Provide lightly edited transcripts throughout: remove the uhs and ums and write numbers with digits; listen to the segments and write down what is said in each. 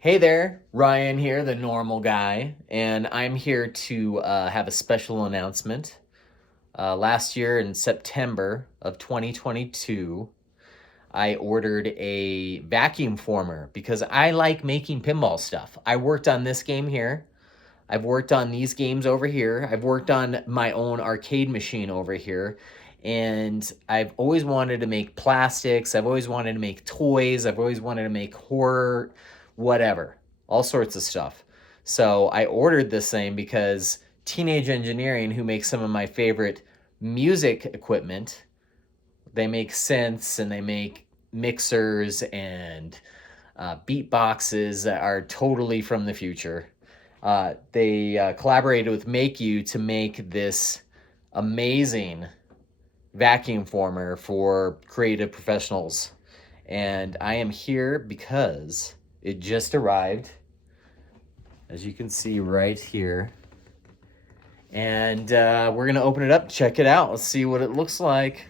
Hey there, Ryan here, the normal guy, and I'm here to have a special announcement. Last year in September of 2022, I ordered a vacuum former because I like making pinball stuff. I worked on this game here. I've worked on these games over here. I've worked on my own arcade machine over here. And I've always wanted to make plastics. I've always wanted to make toys. I've always wanted to make horror, whatever, all sorts of stuff. So I ordered this thing because Teenage Engineering, who makes some of my favorite music equipment, they make synths and they make mixers and beatboxes that are totally from the future. They collaborated with Mayku to make this amazing vacuum former for creative professionals. And I am here because it just arrived, as you can see right here. And we're gonna open it up, check it out. Let's see what it looks like.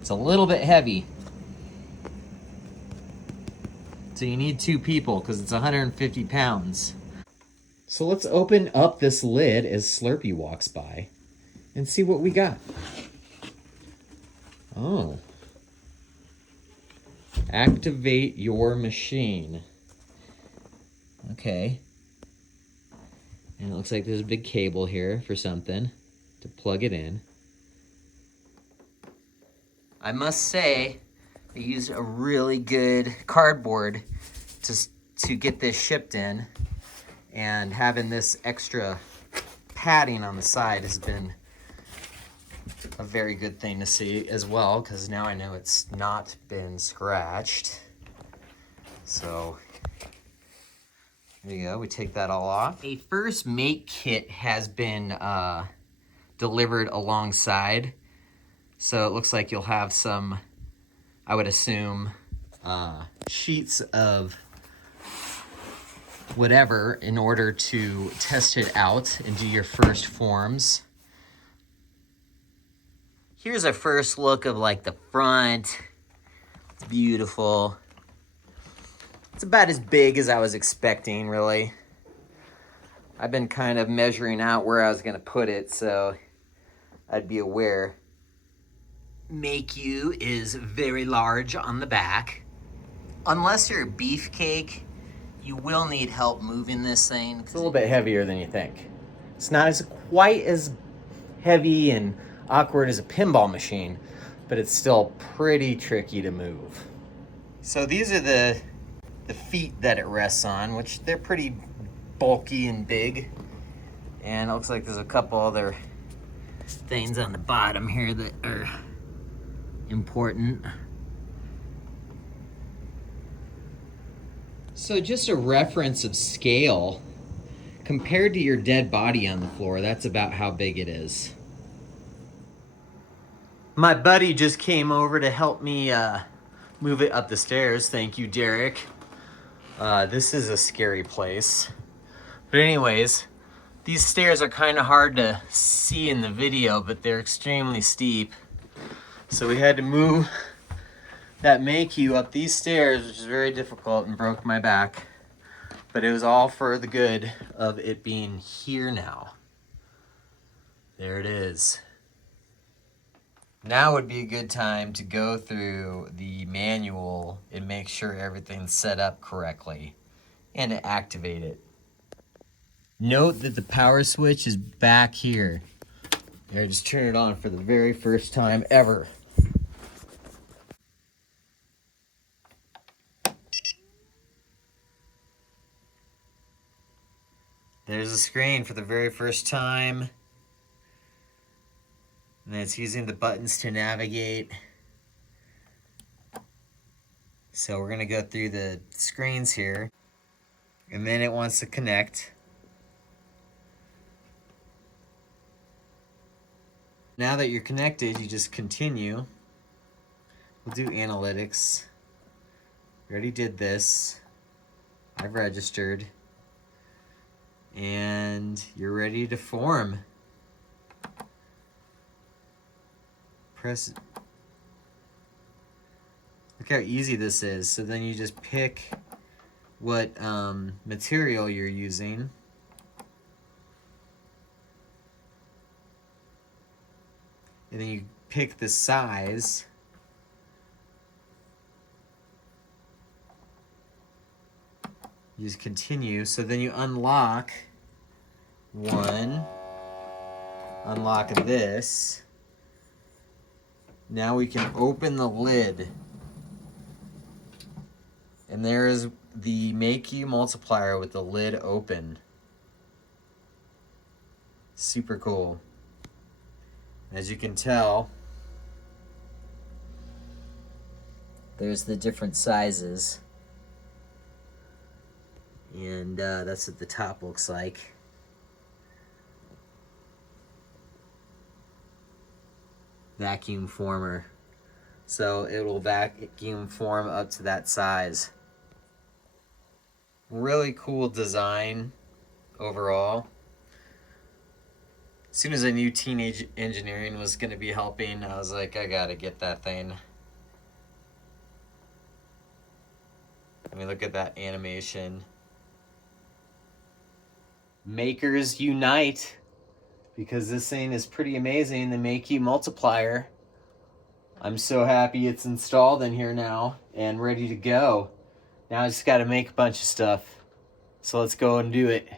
It's a little bit heavy. So you need two people because it's 150 pounds. So let's open up this lid as Slurpee walks by and see what we got. Oh. Activate your machine. Okay. And it looks like there's a big cable here for something to plug it in. I must say, I used a really good cardboard to get this shipped in. And having this extra padding on the side has been a very good thing to see as well, because now I know it's not been scratched. So there you go, we take that all off. A first make kit has been delivered alongside. So it looks like you'll have some, I would assume, sheets of whatever in order to test it out and do your first forms. Here's a first look of like the front. It's beautiful. It's about as big as I was expecting, really. I've been kind of measuring out where I was gonna put it so I'd be aware. Mayku is very large on the back. Unless you're a beefcake, you will need help moving this thing. It's a little bit heavier than you think. It's not quite as heavy and awkward as a pinball machine, but it's still pretty tricky to move. So these are the feet that it rests on, which they're pretty bulky and big. And it looks like there's a couple other things on the bottom here that are important. So just a reference of scale, compared to your dead body on the floor, that's about how big it is. My buddy just came over to help me move it up the stairs. Thank you, Derek. This is a scary place. But anyways, these stairs are kind of hard to see in the video, but they're extremely steep. So we had to move that Mayku up these stairs, which is very difficult and broke my back. But it was all for the good of it being here now. There it is. Now would be a good time to go through the manual and make sure everything's set up correctly and to activate it. Note that the power switch is back here. There, just turn it on for the very first time ever. There's the screen for the very first time. And then it's using the buttons to navigate. So we're gonna go through the screens here. And then it wants to connect. Now that you're connected, you just continue. We'll do analytics. We already did this. I've registered. And you're ready to form. Press. Look how easy this is. So then you just pick what material you're using. And then you pick the size. You just continue. So then you unlock one. Unlock this. Now we can open the lid. And there is the Mayku Multiplier with the lid open. Super cool. As you can tell, there's the different sizes. And that's what the top looks like. Vacuum former. So it will vacuum form up to that size. Really cool design overall. As soon as I knew Teenage Engineering was going to be helping, I was like, I gotta get that thing. I mean, look at that animation. Makers unite, because this thing is pretty amazing, the Mayku Multiplier. I'm so happy it's installed in here now and ready to go. Now I just got to make a bunch of stuff. So let's go and do it.